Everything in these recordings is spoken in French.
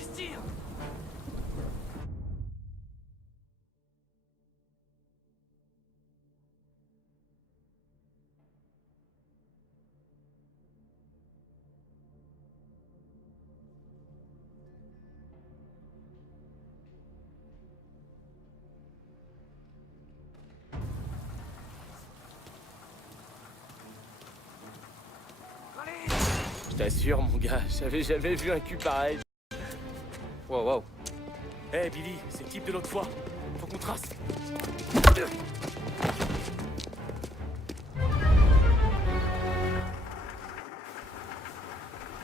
qui se tire. Je t'assure, mon gars, j'avais jamais vu un cul pareil. Wow, wow. Hey Billy, c'est le type de l'autre fois. Faut qu'on trace.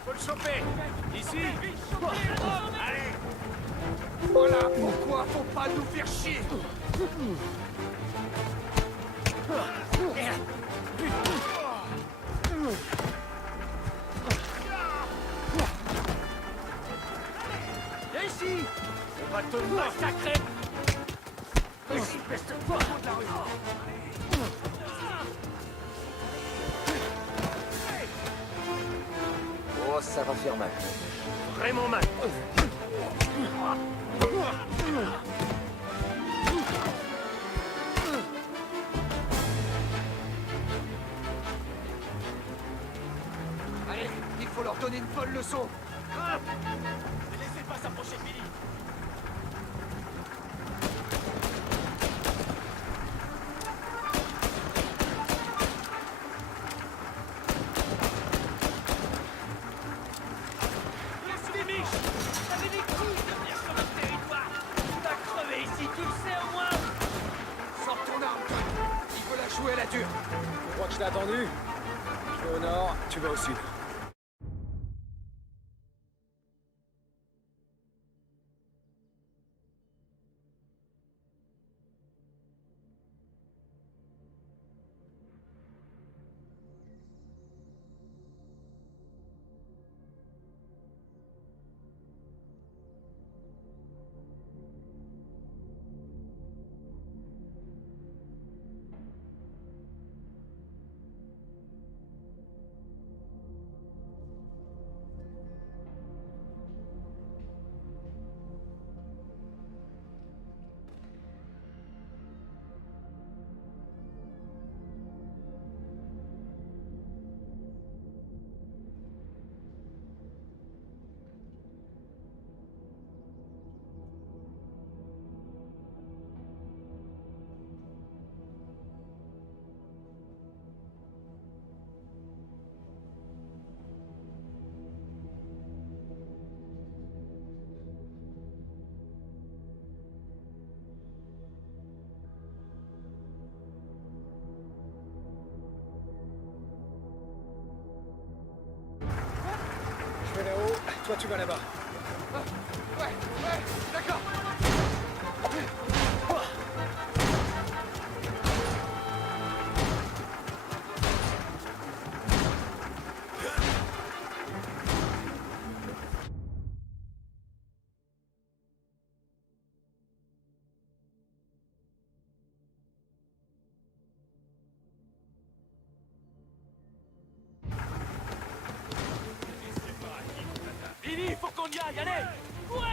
Faut le choper. Ici. Allez. Voilà pourquoi faut pas nous faire chier. Viens ici. On va te massacrer. Ici, peste toi de la rue. Oh, ça va faire mal. Vraiment mal. Allez, il faut leur donner une bonne leçon. Ne laissez pas s'approcher de Billy. Laisse les miches. T'avais des couilles de venir sur notre territoire. T'as crevé ici, tu le sais au moins. Sors ton arme, Tom. Il faut la jouer à la dure. Tu crois que je t'ai attendu? Je vais au nord, tu vas au sud. Je vais là-haut, toi tu vas là-bas. Ouais, d'accord. Billy, faut qu'on y aille, allez. Ouais.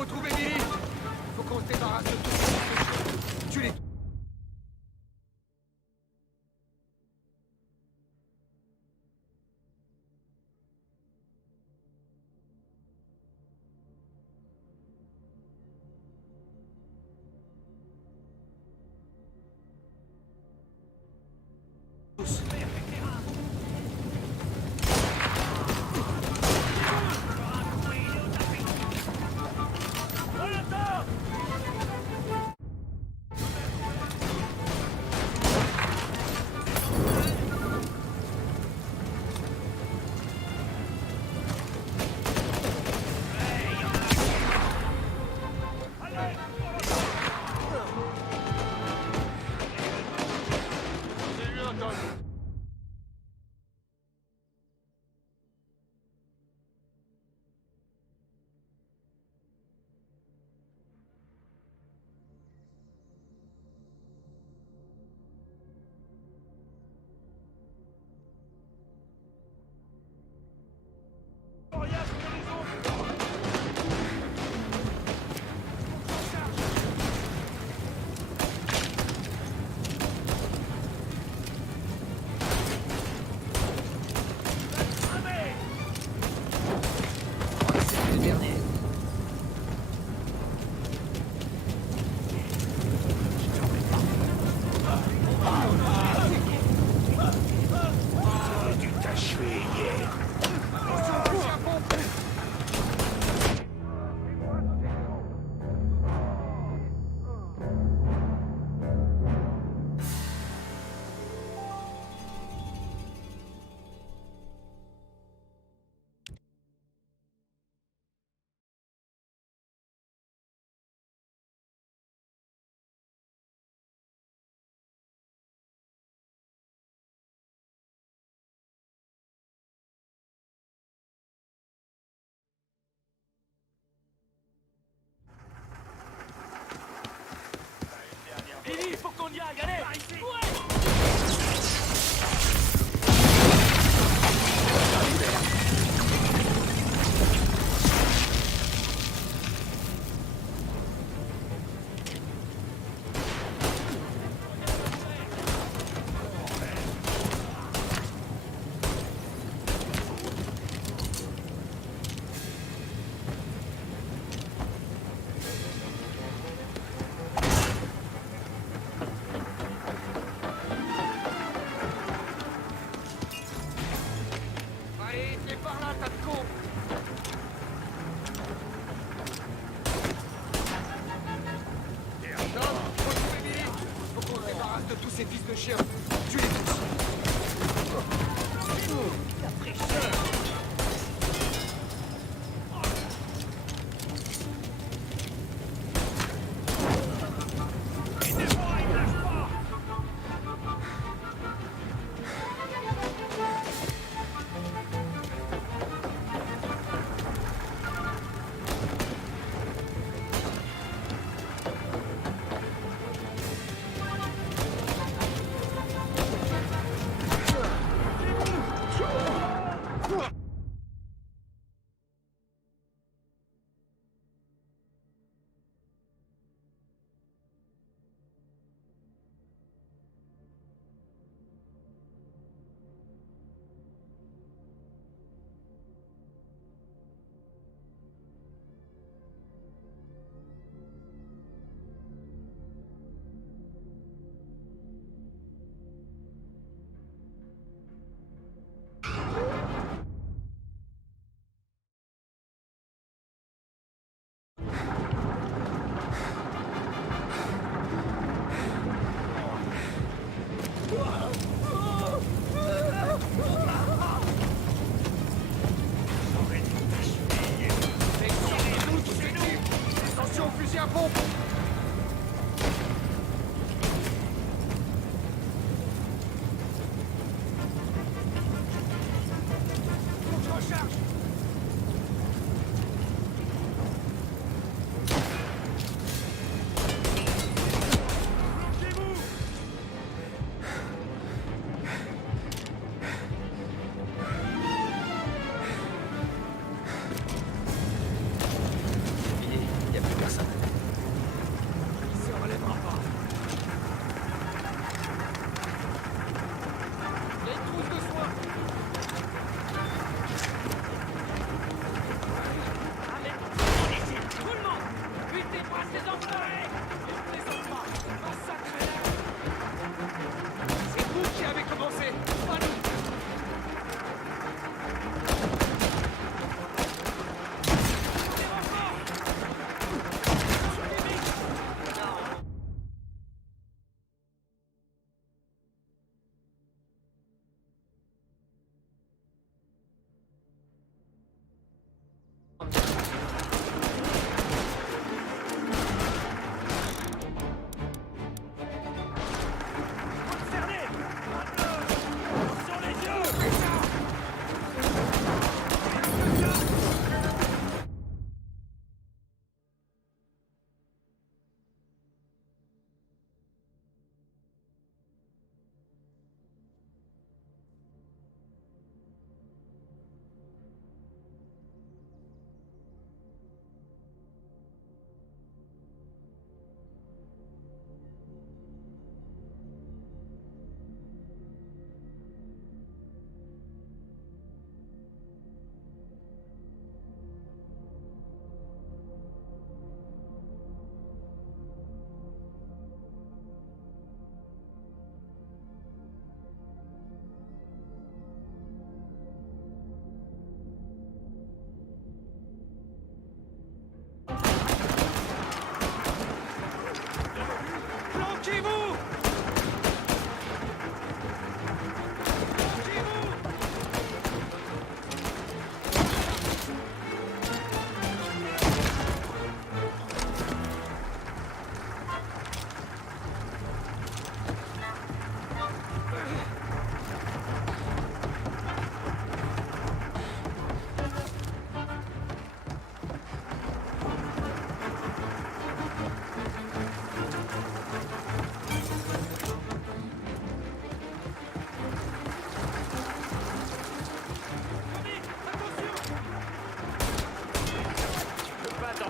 faut trouver Billy. Faut qu'on se débarrasse de tout ça. Tu les... Billy, faut qu'on y aille, allez! Allez, t'es par là, tas de con. Non, faut trouver Billy. Faut qu'on se débarrasse de tous ces fils de chiens. Tu les tous. Attention au fusil à pompe. Faut que je recharge. Il y a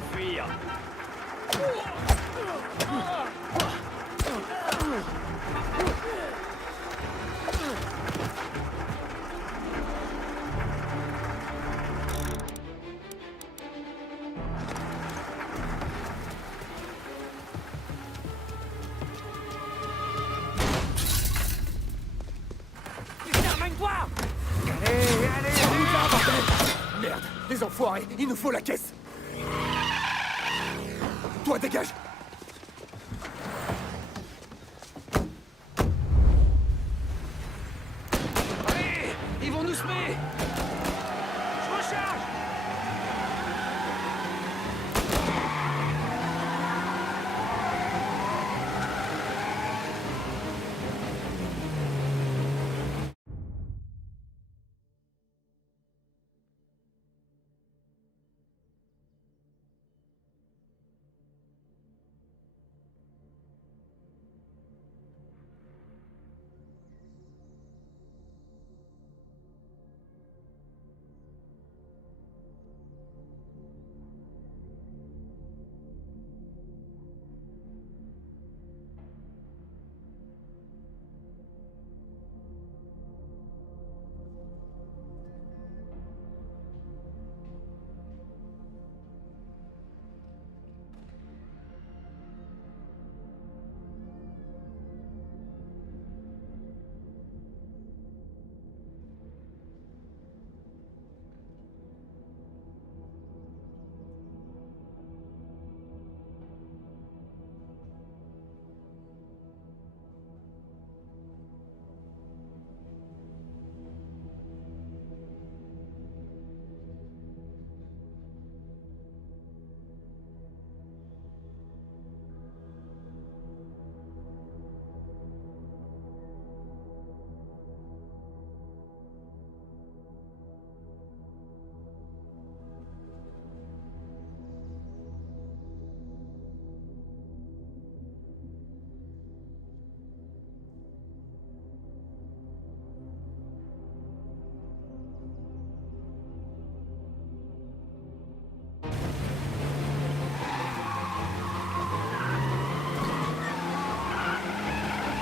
s'enfuir. Termine-toi! Allez, on y va, bordel! Merde, les enfoirés, il nous faut la caisse! Toi, dégage! Allez! Ils vont nous semer! Je recharge!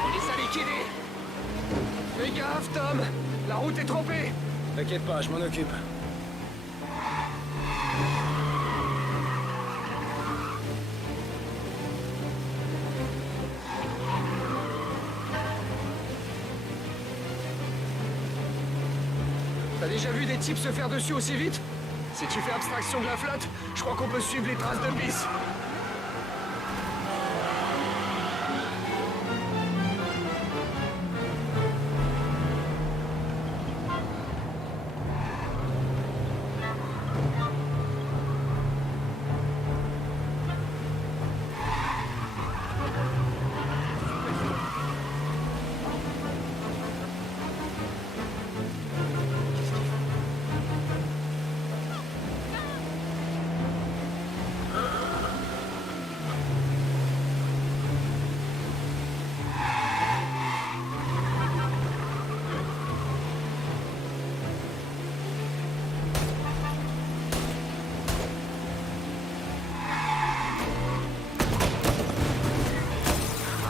Police à liquider! Fais gaffe, Tom! La route est trempée! T'inquiète pas, je m'en occupe. T'as déjà vu des types se faire dessus aussi vite? Si tu fais abstraction de la flotte, je crois qu'on peut suivre les traces de bis.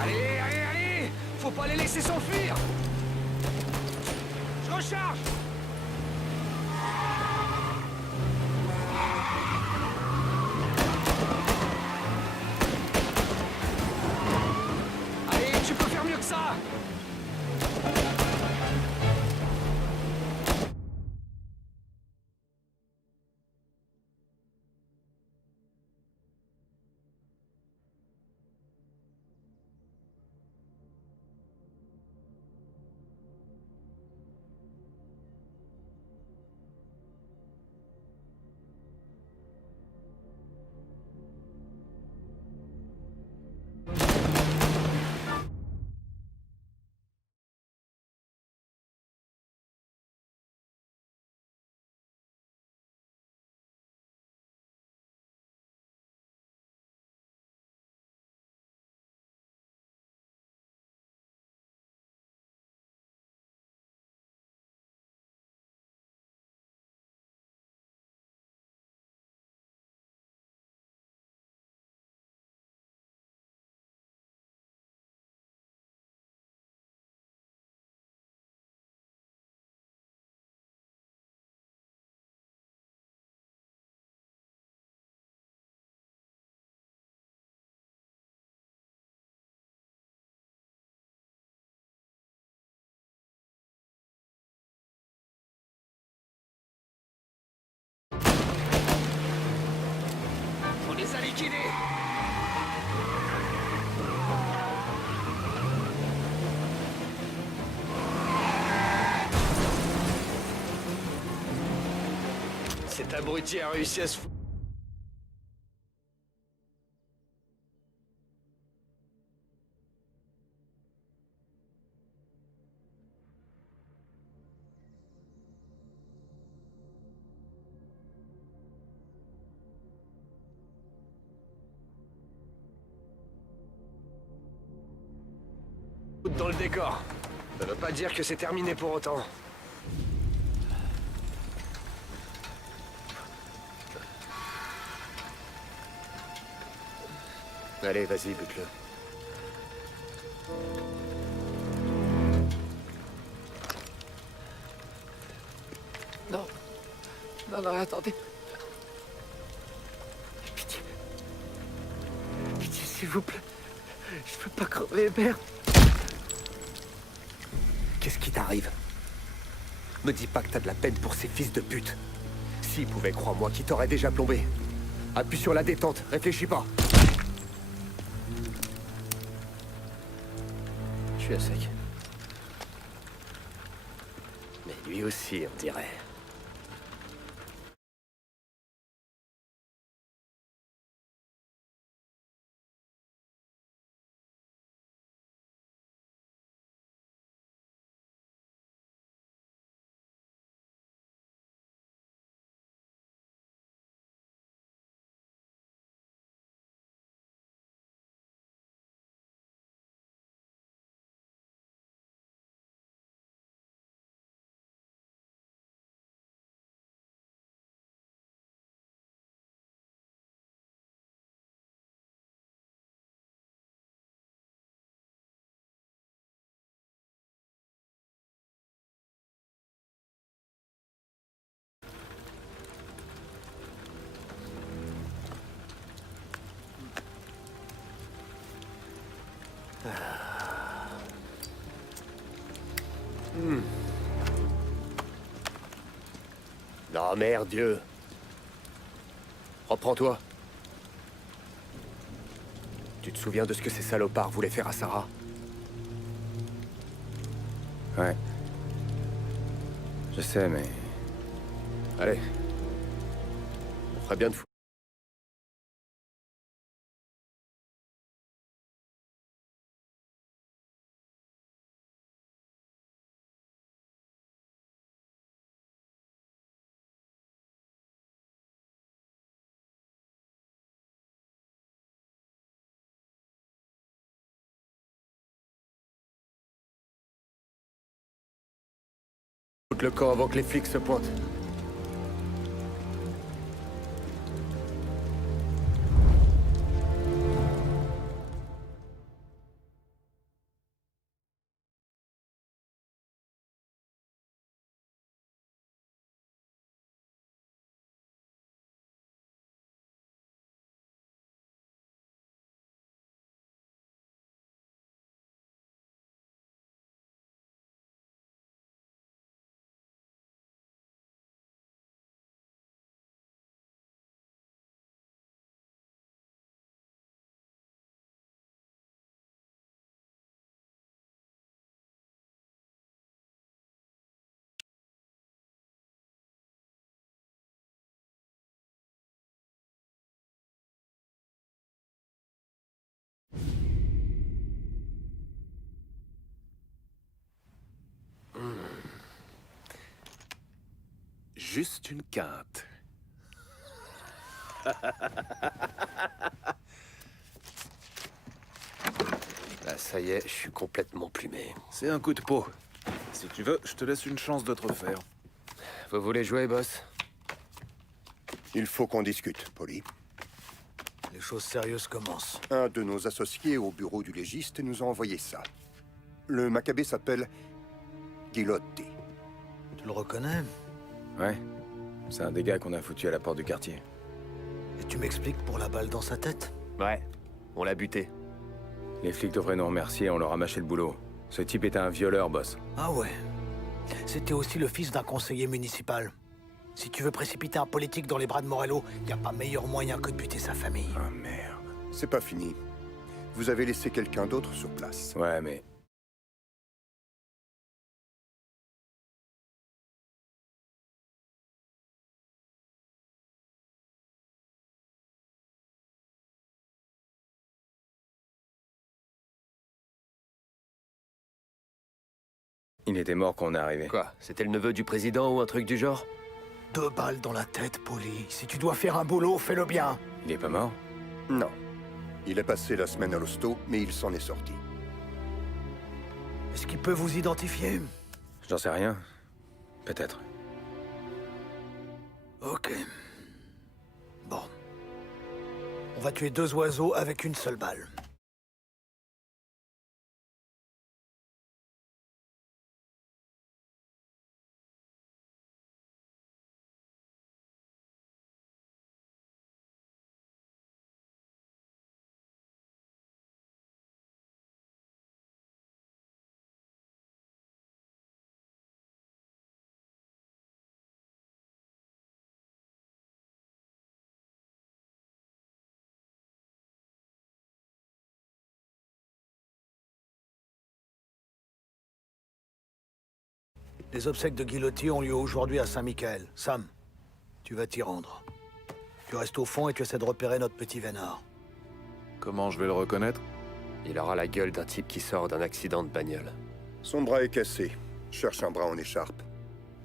Allez, allez, allez! Faut pas les laisser s'enfuir! Je recharge! Allez, tu peux faire mieux que ça! les a liquidés. Cet abruti a réussi à se foutre. Dans le décor. Ça veut pas dire que c'est terminé pour autant. Allez, vas-y, bute-le. Non. Non, non, attendez. Pitié. Pitié, s'il vous plaît. Je peux pas crever, merde. Qu'est-ce qui t'arrive? Me dis pas que t'as de la peine pour ces fils de pute. S'ils pouvaient, crois-moi, qu'ils t'auraient déjà plombé. Appuie sur la détente, réfléchis pas. Je suis à sec. Mais lui aussi, on dirait. Non, merde, Dieu. Reprends-toi. Tu te souviens de ce que ces salopards voulaient faire à Sarah? Ouais. Je sais, mais... Allez. On ferait bien de fou. Foutre le camp avant que les flics se pointent. Juste une quinte. Là, ça y est, je suis complètement plumé. C'est un coup de peau. Si tu veux, je te laisse une chance de te refaire. Vous voulez jouer, boss? Il faut qu'on discute, Polly. Les choses sérieuses commencent. Un de nos associés au bureau du légiste nous a envoyé ça. Le Maccabée s'appelle Ghilotti. Tu le reconnais? Ouais. C'est un des gars qu'on a foutu à la porte du quartier. Et tu m'expliques pour la balle dans sa tête? Ouais, on l'a buté. Les flics devraient nous remercier, on leur a mâché le boulot. Ce type était un violeur, boss. Ah ouais. C'était aussi le fils d'un conseiller municipal. Si tu veux précipiter un politique dans les bras de Morello, y a pas meilleur moyen que de buter sa famille. Ah merde. C'est pas fini. Vous avez laissé quelqu'un d'autre sur place. Ouais, mais... Il était mort quand on est arrivé. Quoi? C'était le neveu du président ou un truc du genre? 2 balles dans la tête, Paulie. Si tu dois faire un boulot, fais-le bien. Il est pas mort? Non. Il est passé la semaine à l'hosto, mais il s'en est sorti. Est-ce qu'il peut vous identifier? J'en sais rien. Peut-être. Ok. Bon. On va tuer 2 oiseaux avec une seule balle. Les obsèques de Guillotier ont lieu aujourd'hui à Saint-Michael. Sam, tu vas t'y rendre. Tu restes au fond et tu essaies de repérer notre petit vénard. Comment je vais le reconnaître? Il aura la gueule d'un type qui sort d'un accident de bagnole. Son bras est cassé. Cherche un bras en écharpe.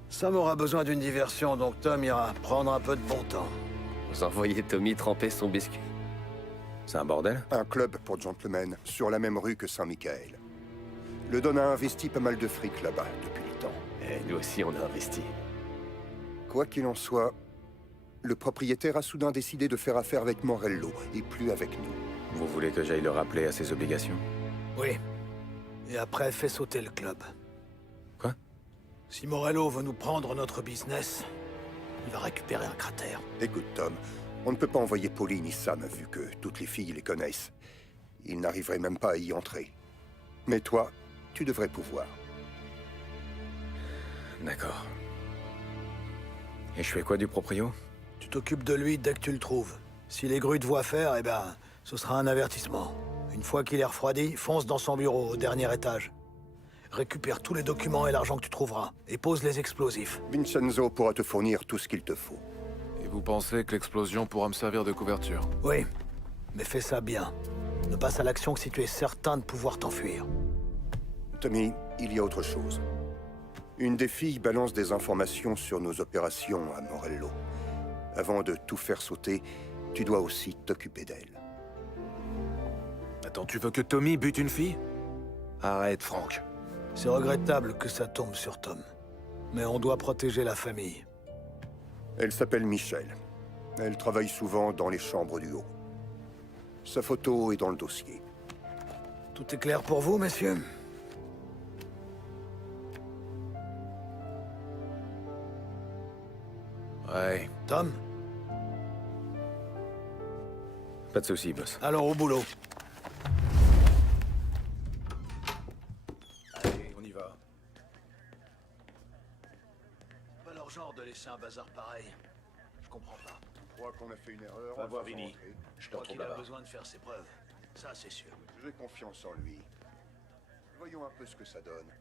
Sam aura besoin d'une diversion, donc Tom ira prendre un peu de bon temps. Vous envoyez Tommy tremper son biscuit. C'est un bordel? Un club pour gentlemen, sur la même rue que Saint-Michael. Le Don a investi pas mal de fric là-bas depuis le temps. Et nous aussi, on a investi. Quoi qu'il en soit, le propriétaire a soudain décidé de faire affaire avec Morello, et plus avec nous. Vous voulez que j'aille le rappeler à ses obligations? Oui. Et après, fais sauter le club. Quoi? Si Morello veut nous prendre notre business, il va récupérer un cratère. Écoute, Tom, on ne peut pas envoyer Pauline ni Sam, vu que toutes les filles les connaissent. Ils n'arriveraient même pas à y entrer. Mais toi, tu devrais pouvoir. D'accord. Et je fais quoi du proprio? Tu t'occupes de lui dès que tu le trouves. Si les grues te voient faire, eh ben, ce sera un avertissement. Une fois qu'il est refroidi, fonce dans son bureau, au dernier étage. Récupère tous les documents et l'argent que tu trouveras, et pose les explosifs. Vincenzo pourra te fournir tout ce qu'il te faut. Et vous pensez que l'explosion pourra me servir de couverture? Oui, mais fais ça bien. Ne passe à l'action que si tu es certain de pouvoir t'enfuir. Tommy, il y a autre chose. Une des filles balance des informations sur nos opérations à Morello. Avant de tout faire sauter, tu dois aussi t'occuper d'elle. Attends, tu veux que Tommy bute une fille? Arrête, Franck. C'est regrettable que ça tombe sur Tom. Mais on doit protéger la famille. Elle s'appelle Michelle. Elle travaille souvent dans les chambres du haut. Sa photo est dans le dossier. Tout est clair pour vous, messieurs? Ouais. Tom? Pas de soucis, boss. Alors au boulot. Allez, on y va. Pas leur genre de laisser un bazar pareil. Je comprends pas. Je crois qu'on a fait une erreur. Va voir Vinny. Je crois qu'il a besoin de faire ses preuves. Ça, c'est sûr. J'ai confiance en lui. Voyons un peu ce que ça donne.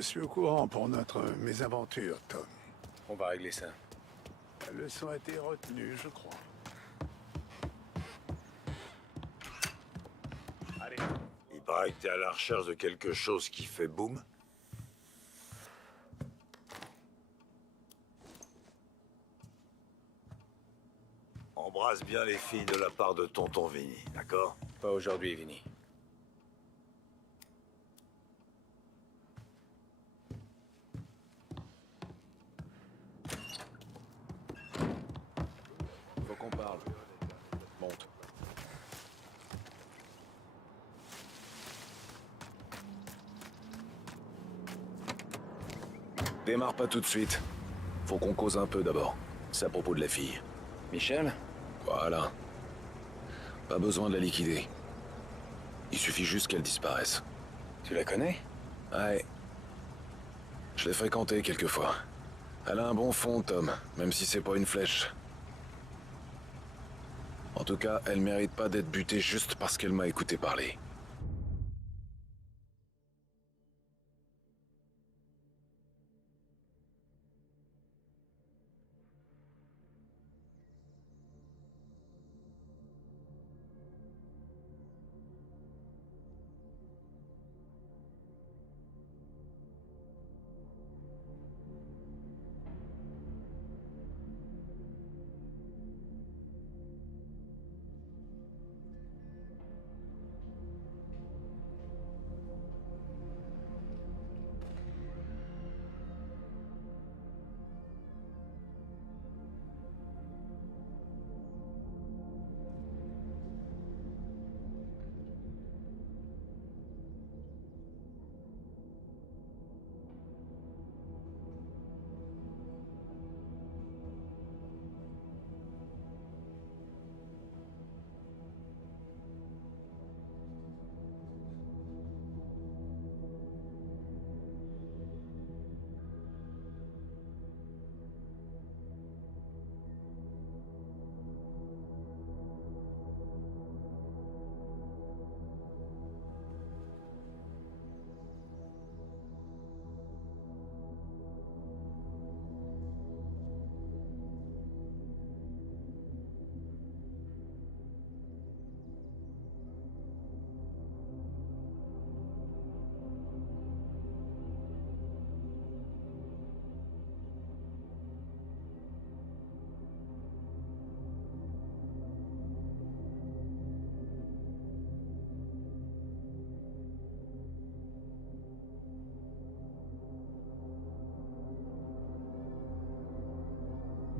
Je suis au courant pour notre mésaventure, Tom. On va régler ça. La leçon a été retenue, je crois. Il paraît que t'es à la recherche de quelque chose qui fait boum. Embrasse bien les filles de la part de tonton Vinny, d'accord? Pas aujourd'hui, Vinny. Faut qu'on parle. Monte. Démarre pas tout de suite. Faut qu'on cause un peu d'abord. C'est à propos de la fille. Michel? Voilà. Pas besoin de la liquider. Il suffit juste qu'elle disparaisse. Tu la connais? Ouais. Je l'ai fréquentée quelquefois. Elle a un bon fond, Tom, même si c'est pas une flèche. En tout cas, elle mérite pas d'être butée juste parce qu'elle m'a écouté parler.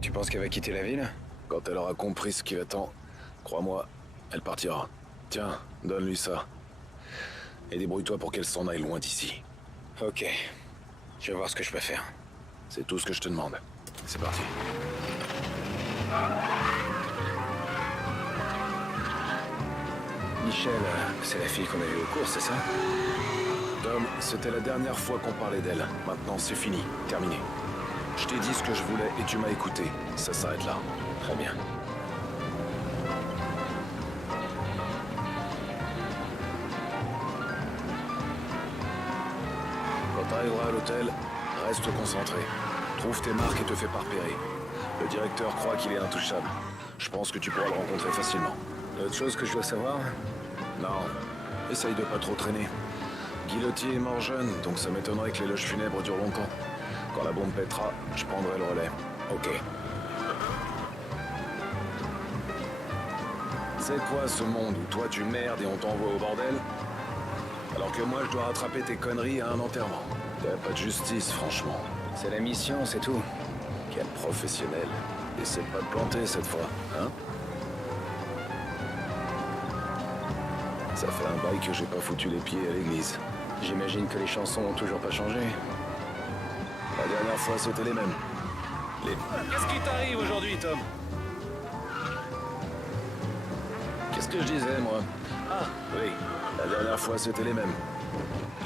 Tu penses qu'elle va quitter la ville? Quand elle aura compris ce qui l'attend, crois-moi, elle partira. Tiens, donne-lui ça. Et débrouille-toi pour qu'elle s'en aille loin d'ici. Ok. Je vais voir ce que je peux faire. C'est tout ce que je te demande. C'est parti. Michel, c'est la fille qu'on a vue au cours, c'est ça? Tom, c'était la dernière fois qu'on parlait d'elle. Maintenant, c'est fini. Terminé. Je t'ai dit ce que je voulais et tu m'as écouté. Ça s'arrête là. Très bien. Quand t'arriveras à l'hôtel, reste concentré. Trouve tes marques et te fais pas repérer. Le directeur croit qu'il est intouchable. Je pense que tu pourras le rencontrer facilement. Autre chose que je dois savoir? Non. Essaye de pas trop traîner. Guillotier est mort jeune, donc ça m'étonnerait que l'éloge funèbre dure longtemps. Quand la bombe pètera, je prendrai le relais. Ok. C'est quoi ce monde où toi tu merdes et on t'envoie au bordel? Alors que moi je dois rattraper tes conneries à un enterrement. Y'a pas de justice, franchement. C'est la mission, c'est tout. Quel professionnel. Essaie pas de planter cette fois, hein? Ça fait un bail que j'ai pas foutu les pieds à l'église. J'imagine que les chansons ont toujours pas changé. La dernière fois, c'était les mêmes. Qu'est-ce qui t'arrive aujourd'hui, Tom? Qu'est-ce que je disais, moi? Ah, oui. La dernière fois, c'était les mêmes.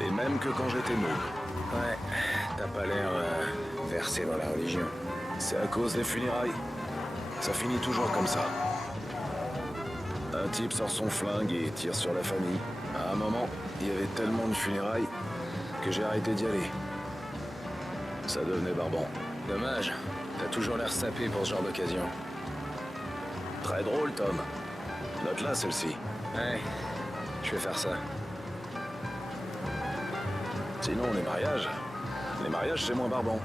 Les mêmes que quand j'étais môme. Ouais, t'as pas l'air versé dans la religion. C'est à cause des funérailles. Ça finit toujours comme ça. Un type sort son flingue et tire sur la famille. À un moment, il y avait tellement de funérailles que j'ai arrêté d'y aller. Ça devenait barbant. Dommage. T'as toujours l'air sapé pour ce genre d'occasion. Très drôle, Tom. Note-la, celle-ci. Ouais, je vais faire ça. Sinon, les mariages... Les mariages, c'est moins barbant.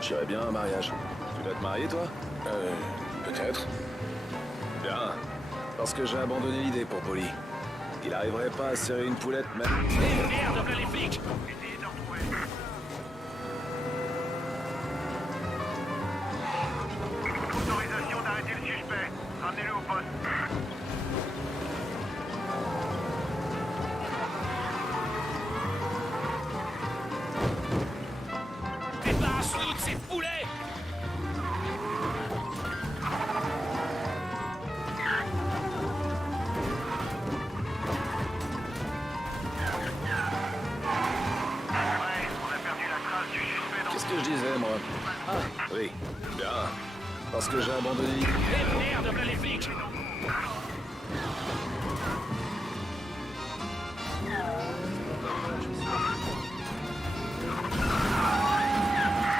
J'irais bien à un mariage. Tu dois te marier, toi? Peut-être. Bien. Parce que j'ai abandonné l'idée pour Polly. Il arriverait pas à serrer une poulette, même... Merde, voilà les flics! Autorisation d'arrêter le suspect. Ramenez-le au poste. Débarrasse-nous de ces poulets! Ouais, on a perdu la trace du suspect dans... Qu'est-ce que je disais, moi? Ah, oui. Bien. Parce que j'ai abandonné l'idée. Eh merde, voilà les flics!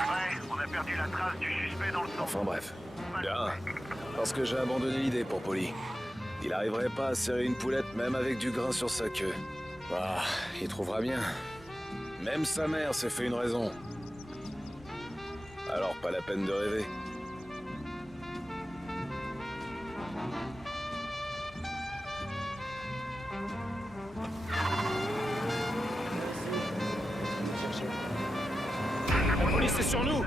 Ouais, on a perdu la trace du suspect dans le sang. Enfin bref. Bien. Parce que j'ai abandonné l'idée pour Polly. Il arriverait pas à serrer une poulette même avec du grain sur sa queue. Ah, il trouvera bien. Même sa mère s'est fait une raison. Alors pas la peine de rêver. La police est sur nous!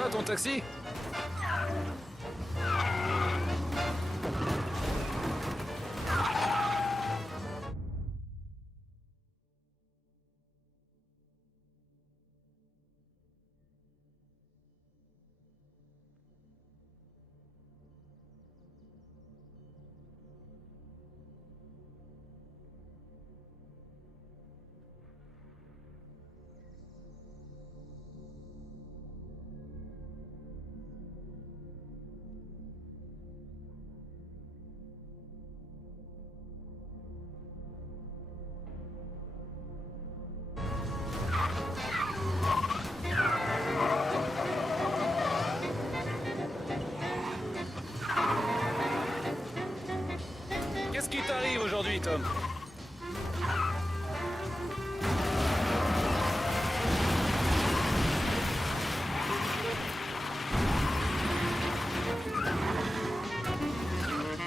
ça ton taxi? Qu'est-ce qui t'arrive aujourd'hui, Tom?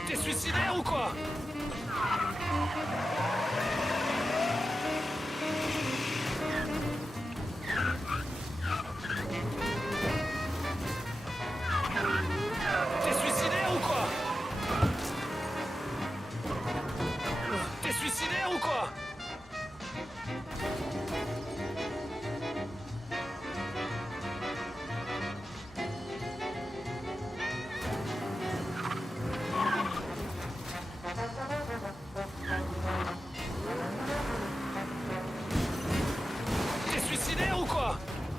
T'es suicidaire ou quoi? T'es suicidaire ou quoi? T'es suicidaire ou quoi? T'es suicidaire ou quoi?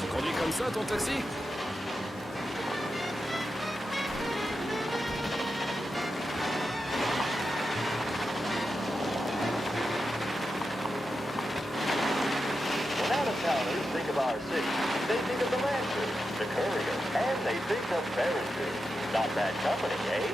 Tu conduis comme ça ton taxi? When out-of-towners think of our city, they think of the Lancer, the Courier, and they think of Behringer. Not bad company, eh?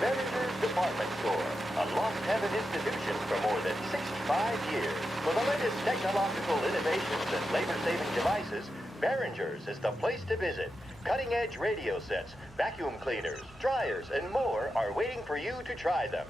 Behringer's Department Store, a lost heaven institution for more than 65 years. For the latest technological innovations and labor-saving devices, Behringer's is the place to visit. Cutting-edge radio sets, vacuum cleaners, dryers, and more are waiting for you to try them.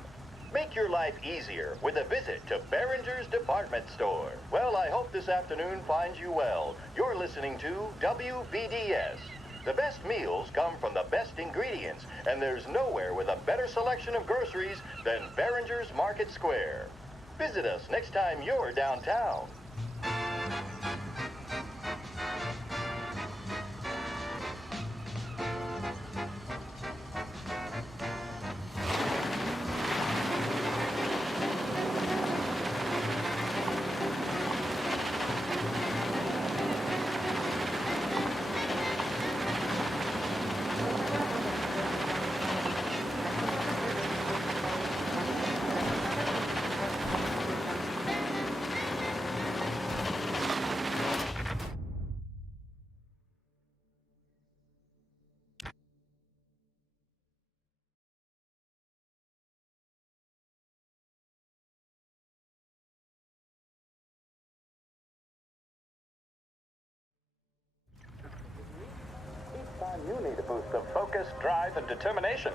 Make your life easier with a visit to Behringer's Department Store. Well, I hope this afternoon finds you well. You're listening to WBDS. The best meals come from the best ingredients, and there's nowhere with a better selection of groceries than Behringer's Market Square. Visit us next time you're downtown. You need a boost of focus, drive, and determination.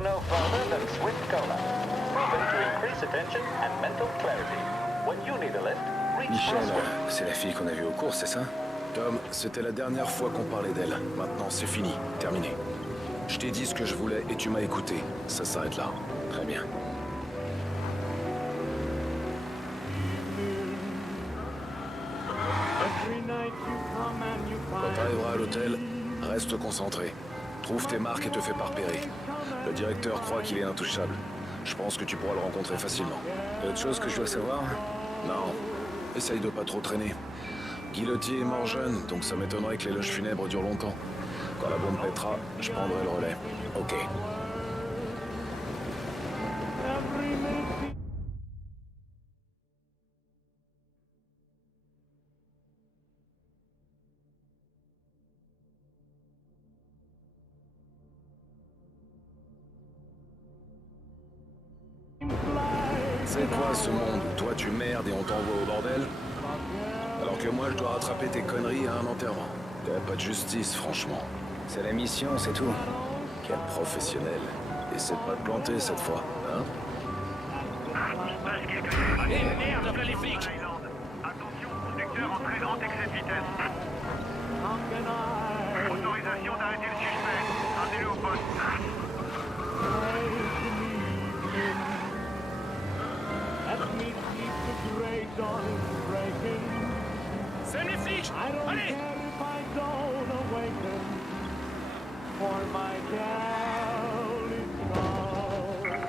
no further than Swift Cola, proven to increase attention and mental clarity. When you need a lift, reach for Michel, Swift. c'est la fille qu'on a vue aux courses, c'est ça? Tom, c'était la dernière fois qu'on parlait d'elle. Maintenant, c'est fini. Terminé. Je t'ai dit ce que je voulais et tu m'as écouté. Ça s'arrête là. Très bien. Quand t'arriveras à l'hôtel, reste concentré. Trouve tes marques et te fais pas repérer. Le directeur croit qu'il est intouchable. Je pense que tu pourras le rencontrer facilement. Autre chose que je dois savoir? Non. Essaye de pas trop traîner. Guillotier est mort jeune, donc ça m'étonnerait que l'éloge funèbre dure longtemps. Quand la bombe pètera, je prendrai le relais. Ok. C'est quoi ce monde où toi tu merdes et on t'envoie au bordel? Alors que moi je dois rattraper tes conneries à un enterrement. Y'a pas de justice, franchement. C'est la mission, c'est tout. Quel professionnel. Essaie de pas te planter cette fois, hein? Eh merde, voilà les flics! Attention, conducteur en très grand excès de vitesse. Autorisation d'arrêter le suspect. Rendez-le au poste. C'est les flics! Allez!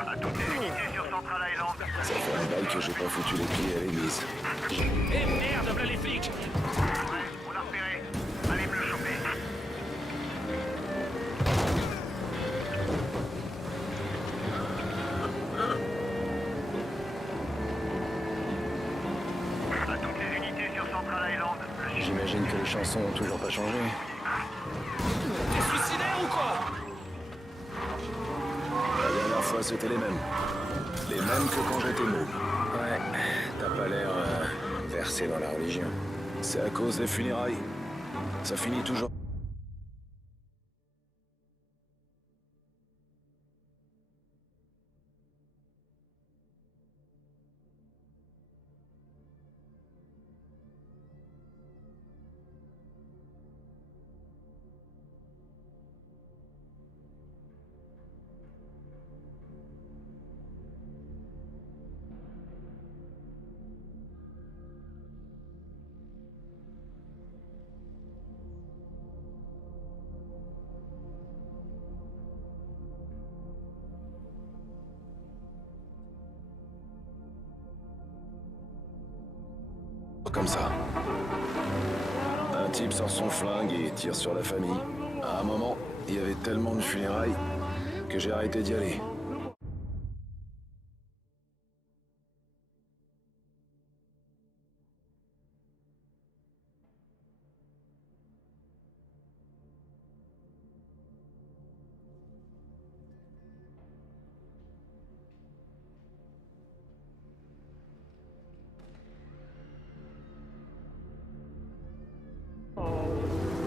À toutes les unités sur Central Island. Ça fait un bail que j'ai pas foutu les pieds à l'église. Eh merde, voilà les flics! Ouais, on l'a repéré. Allez me le choper. À toutes les unités sur Central Island. J'imagine que les chansons ont toujours pas changé. T'es suicidaire ou quoi? La dernière fois, c'était les mêmes. Les mêmes que quand j'étais môme. Ouais, t'as pas l'air versé dans la religion. C'est à cause des funérailles. Ça finit toujours. Comme ça. Un type sort son flingue et tire sur la famille. À un moment, il y avait tellement de funérailles que j'ai arrêté d'y aller.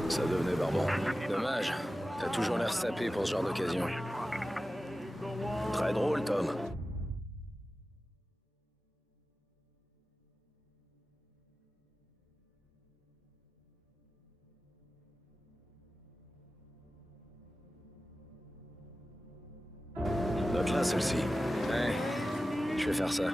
Ça devenait barbant. Dommage. T'as toujours l'air sapé pour ce genre d'occasion. Très drôle, Tom. Note-la, celle-ci. Ouais, je vais faire ça.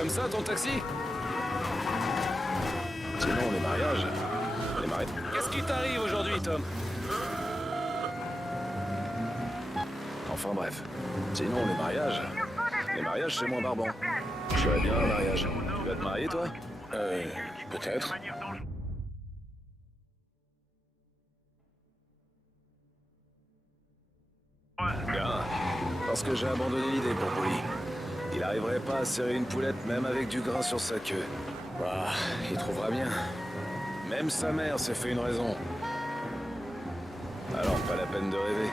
comme ça, ton taxi? Sinon, les mariages... Les mariages... Qu'est-ce qui t'arrive aujourd'hui, Tom? Enfin bref. Sinon, les mariages... Les mariages, c'est moins barbant. Je ferais bien un mariage. Tu vas te marier, toi? Peut-être. Bien. Parce que j'ai abandonné l'idée pour Polly. Il arriverait pas à serrer une poulette même avec du gras sur sa queue. Bah, il trouvera bien. Même sa mère s'est fait une raison. Alors pas la peine de rêver.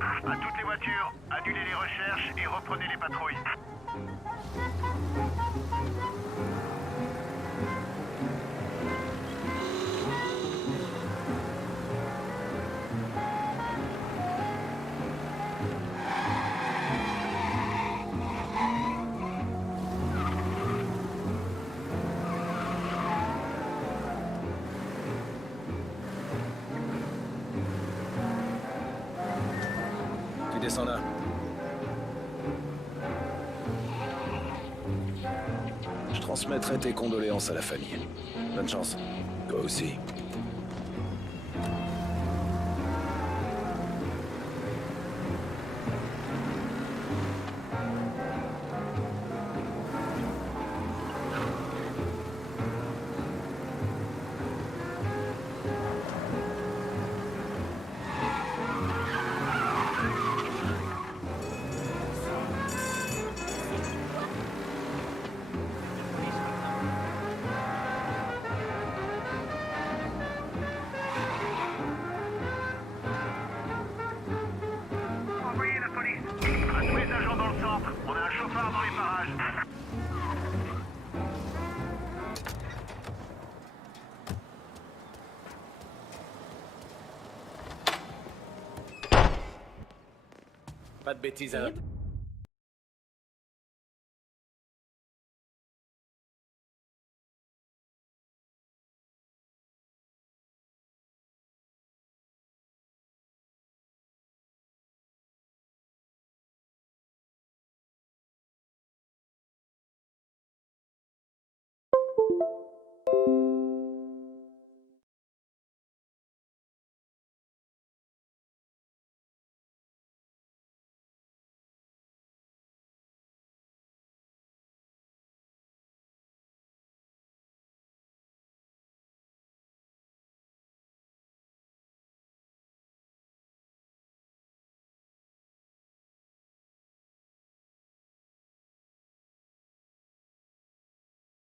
À toutes les voitures, annulez les recherches et reprenez les patrouilles. Tu descends là. Je transmettrai tes condoléances à la famille. Bonne chance. Toi aussi. Envoyez la police. À tous les agents dans le centre, on a un chauffard dans les parages. Pas de bêtises, hein.